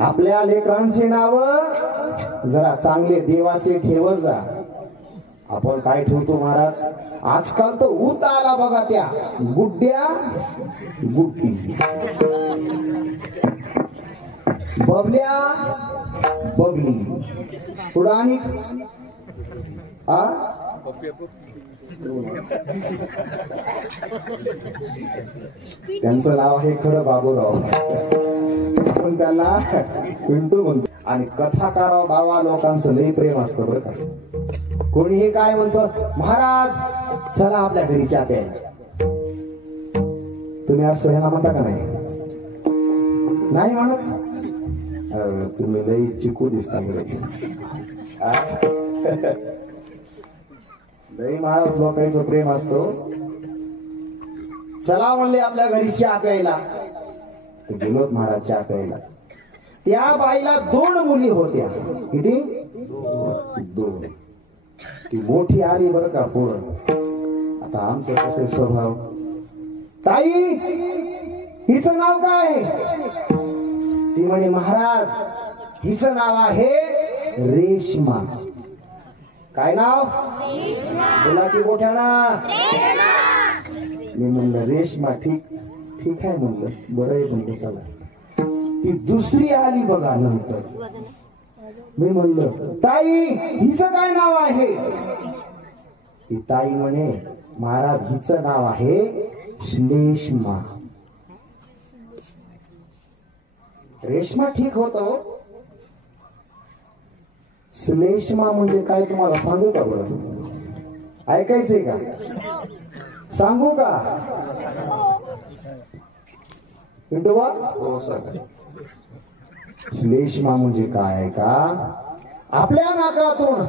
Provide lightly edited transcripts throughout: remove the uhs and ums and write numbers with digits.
आपल्या लेकरांची नाव जरा चांगले देवाचे ठेवत जा. आपण काय ठेवतो महाराज, आजकाल तर ऊत आला बघा, त्या गुड्ड्या गुड्डी, बबल्या बबली, पुढानी त्यांचं नाव आहे खरं बाबूराव, आपण त्याला पिंटू म्हणतो. आणि कथाकाराव बाबा लोकांचं लई प्रेम असतं बरं का. कोणीही काय म्हणतं, महाराज चला आपल्या घरी चहा प्यायला. तुम्ही असं ह्याला म्हणता का नाही? नाही म्हणत. तुम्ही लई चिकू दिसता लई महाराज लोकांचं प्रेम असतो. चला म्हणले आपल्या घरी चहा प्यायला. गेलोत महाराज चहा प्यायला. त्या बाईला 2 मुली होत्या. किती? 2. ती मोठी आली बरं का पुढं. आता आमचं कसं स्वभाव, ताई हिचं नाव काय? ती म्हणे महाराज हिचं नाव आहे रेश्मा. काय नाव? बोला की मोठ्याना. मी म्हणलं रेश्मा, ठीक आहे म्हणलं, बरं आहे म्हणलं चला. ती दुसरी आली बघा नंतर. मी म्हणलं ताई हिचं काय नाव आहे? ती ताई म्हणे महाराज हिचं नाव आहे श्लेष्मा. रेश्मा ठीक होत, श्लेष्मा म्हणजे काय तुम्हाला सांगू का बरं? ऐकायचंय का? सांगू का? पिंटूबा हो सांगा. श्लेष्मा म्हणजे काय का, आपल्या नाकातून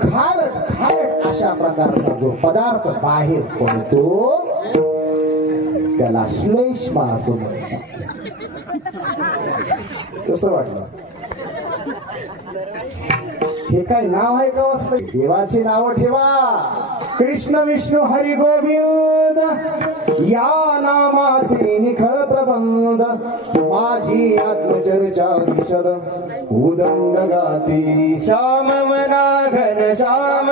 खारट खारट अशा प्रकारचा जो पदार्थ बाहेर पडतो त्याला श्लेष्मा असं म्हणतात. कसं वाटलं? हे काय नाव आहे का? देवाची नावं ठेवा. कृष्ण विष्णू हरी गोविंद या नामाचे निखळ प्रबंध. माझी आत्मचर्चा विशद उदंड गाती. श्याम मना घन श्याम